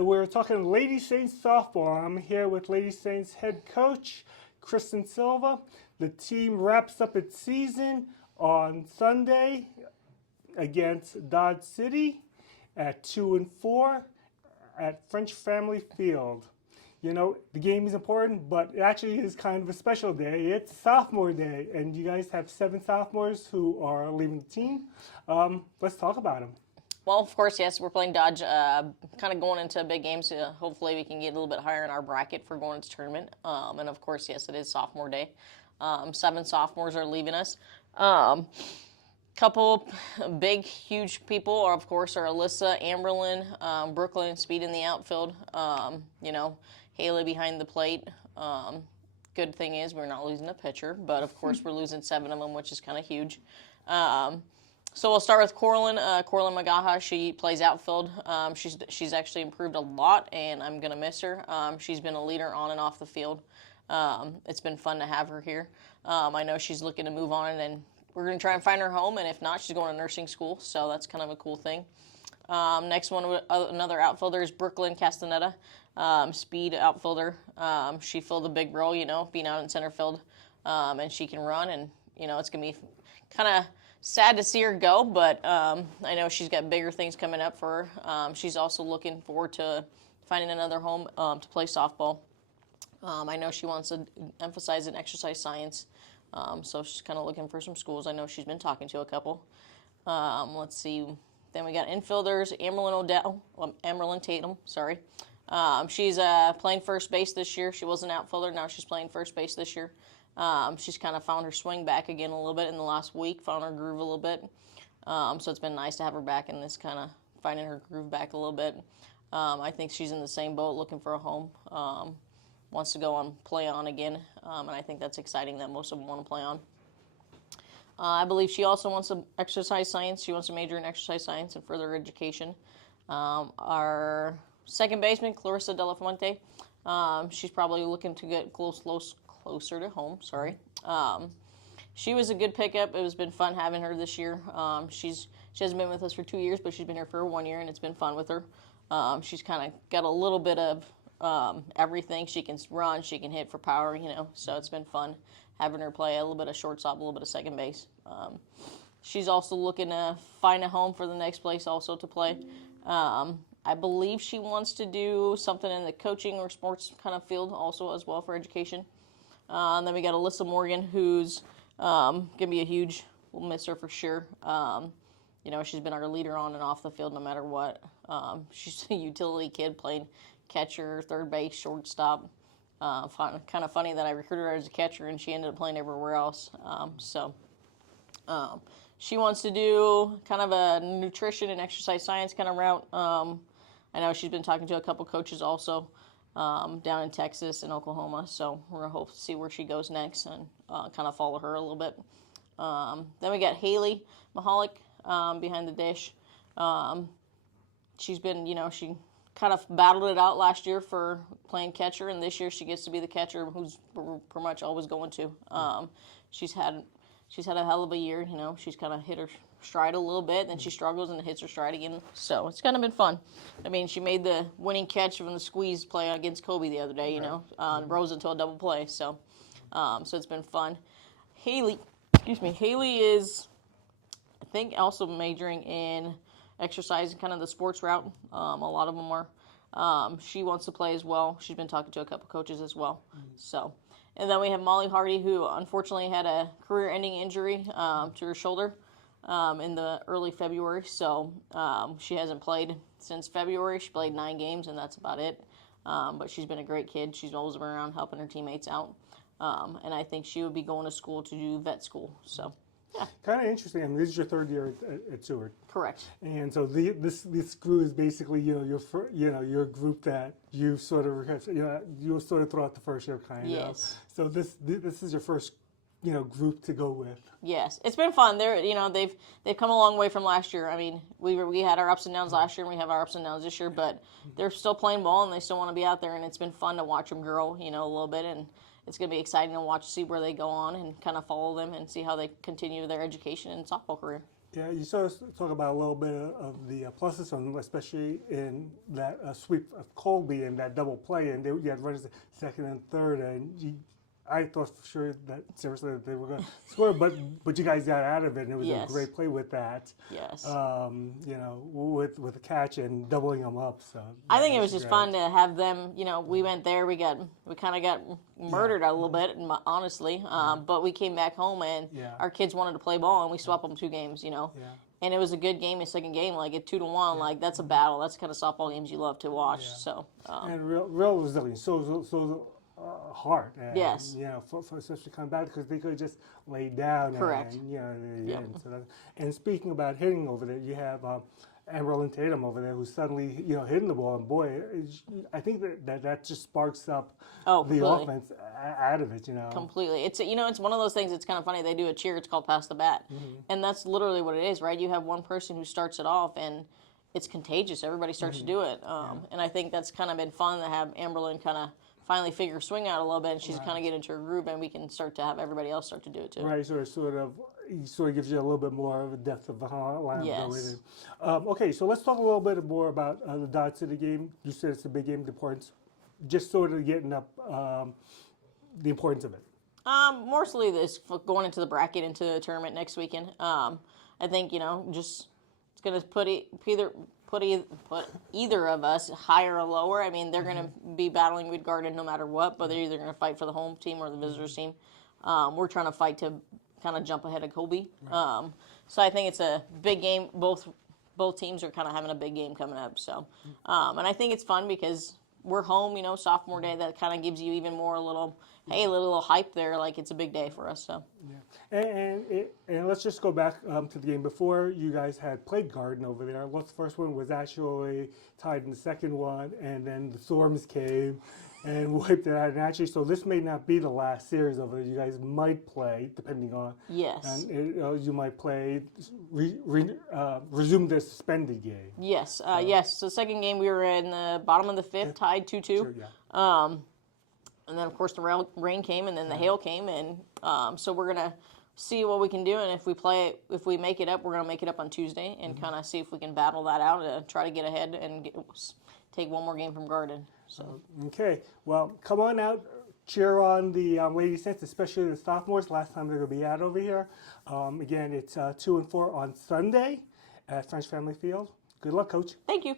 We're talking Lady Saints softball. I'm here with Lady Saints head coach Kristen Silva. The team wraps up its season on Sunday against Dodge City at 2-4 at French Family Field. You know, the game is important, but it actually is kind of a special day. It's sophomore day, and you guys have 7 sophomores who are leaving the team. Let's talk about them. Well, of course, yes, we're playing Dodge, kind of going into a big game, so hopefully we can get a little bit higher in our bracket for going into tournament. And of course, yes, it is sophomore day. 7 sophomores are leaving us. Couple big, huge people, are, of course, are Alyssa, Amberlyn, Brooklyn, Speed in the outfield. Haley behind the plate. Good thing is we're not losing a pitcher, but of course we're losing 7 of them, which is kind of huge. So we'll start with Corlin. Corlin Magaha, she plays outfield. She's actually improved a lot, and I'm going to miss her. She's been a leader on and off the field. It's been fun to have her here. I know she's looking to move on, and we're going to try and find her home, and if not, she's going to nursing school, so that's kind of a cool thing. Next one, another outfielder is Brooklyn Castaneda, speed outfielder. She filled a big role, being out in center field, and she can run, and, it's going to be kind of sad to see her go, but I know she's got bigger things coming up for her. She's also looking forward to finding another home to play softball. I know she wants to emphasize in exercise science, so she's kind of looking for some schools. I know she's been talking to a couple. Let's see. Then we got infielders, Amerlyn Tatum, sorry. She's playing first base this year. She was an outfielder. Now she's playing first base this year. She's kind of found her swing back again a little bit in the last week, found her groove a little bit. So it's been nice to have her back in this kind of finding her groove back a little bit. I think she's in the same boat looking for a home. Wants to go on play on again, and I think that's exciting that most of them want to play on. I believe she also wants to exercise science. She wants to major in exercise science and further education. Our second baseman, Clarissa De La Fuente, she's probably looking to get closer to home. Sorry. She was a good pickup. It has been fun having her this year. She hasn't been with us for 2 years, but she's been here for 1 year, and it's been fun with her. She's kind of got a little bit of everything. She can run, she can hit for power, so it's been fun having her play a little bit of shortstop, a little bit of second base. She's also looking to find a home for the next place also to play. I believe she wants to do something in the coaching or sports kind of field also as well for education. And then we got Alyssa Morgan, who's going to be a huge, we'll miss her for sure. She's been our leader on and off the field no matter what. She's a utility kid playing catcher, third base, shortstop. Kind of funny that I recruited her as a catcher and she ended up playing everywhere else. She wants to do kind of a nutrition and exercise science kind of route. I know she's been talking to a couple coaches also down in Texas and Oklahoma, so we're going to hope to see where she goes next and kind of follow her a little bit. Then we got Haley Mahalik behind the dish. She's been, she kind of battled it out last year for playing catcher, and this year she gets to be the catcher who's pretty much always going to. She's had a hell of a year, She's kind of hit her stride a little bit, then she struggles and hits her stride again. So it's kind of been fun. I mean, she made the winning catch from the squeeze play against Kobe the other day, rose into a double play. So it's been fun. Haley is, I think, also majoring in exercise and kind of the sports route. A lot of them are. She wants to play as well. She's been talking to a couple coaches as well. So, and then we have Molly Hardy, who unfortunately had a career-ending injury to her shoulder in the early February. So she hasn't played since February. She played 9 games, and that's about it. But she's been a great kid. She's always been around helping her teammates out. And I think she would be going to school to do vet school. So. Yeah. Kind of interesting. I mean, this is your 3rd year at Seward. Correct. And so this group is basically your group that you sort of have, you sort of throughout the first year kind of. Yes. So this is your first group to go with. Yes, it's been fun. They've come a long way from last year. I mean, we had our ups and downs last year, and we have our ups and downs this year. But they're still playing ball, and they still want to be out there, and it's been fun to watch them grow, a little bit. And it's going to be exciting to see where they go on and kind of follow them and see how they continue their education and softball career. Yeah, you sort of talk about a little bit of the pluses, from, especially in that sweep of Colby and that double play, and you had runners second and third, and I thought for sure that seriously that they were going to score, but you guys got out of it, and it was a Yes. great play with that. Yes. You know, with the catch and doubling them up. So I think it was great. just fun to have them. You know, we went there. We kind of got murdered a little bit, honestly. But we came back home, and Yeah. our kids wanted to play ball, and we swapped them 2 games. You know, Yeah. and it was a good game. A second game, like at 2-1, like that's a battle. That's the kind of softball games you love to watch. Yeah. So And real resilient, so hard. And, Yes. You know, for especially come back, because they could just lay down. Correct. And, you know, Yep. and speaking about hitting over there, you have Amaryl and Tatum over there, who's suddenly, you know, hitting the ball, and boy, I think that just sparks up the completely. offense out of it. You know. Completely. It's it's one of those things. It's kind of funny. They do a cheer. It's called pass the bat, and that's literally what it is, right? You have one person who starts it off, and it's contagious. Everybody starts to do it, and I think that's kind of been fun to have Amberlyn kind of finally figure her swing out a little bit, and she's kind of get into her groove, and we can start to have everybody else start to do it too. Right, sort of gives you a little bit more of a depth of the lineup Yes. going in. Okay, so let's talk a little bit more about the dots of the game. You said it's a big game, the importance, just sort of getting up the importance of it. Mostly this going into the bracket, into the tournament next weekend. I think just it's gonna put either of us higher or lower. I mean, they're gonna be battling with Garden no matter what, but they're either gonna fight for the home team or the visitors team. We're trying to fight to kind of jump ahead of Colby. Right. So I think it's a big game. Both teams are kind of having a big game coming up. So, and I think it's fun because we're home. Sophomore day. That kind of gives you even more a little hype there. Like it's a big day for us. So. Yeah. And let's just go back to the game before. You guys had played Garden over there. The first one was actually tied in the second one, and then the storms came and wiped it out. And actually, so this may not be the last series of it. You guys might play, depending on. Yes. And you might play, resume the suspended game. Yes. Yes. So second game we were in the bottom of the fifth, tied 2-2. Sure, yeah. And then of course the rain came, and then the hail came, and so we're gonna see what we can do. And if we make it up, we're gonna make it up on Tuesday and kind of see if we can battle that out and try to get ahead and take one more game from Garden. So. Okay, well, come on out, cheer on the Lady Saints, especially the sophomores. Last time they're going to be out over here. Again, it's 2 and 4 on Sunday at French Family Field. Good luck, Coach. Thank you.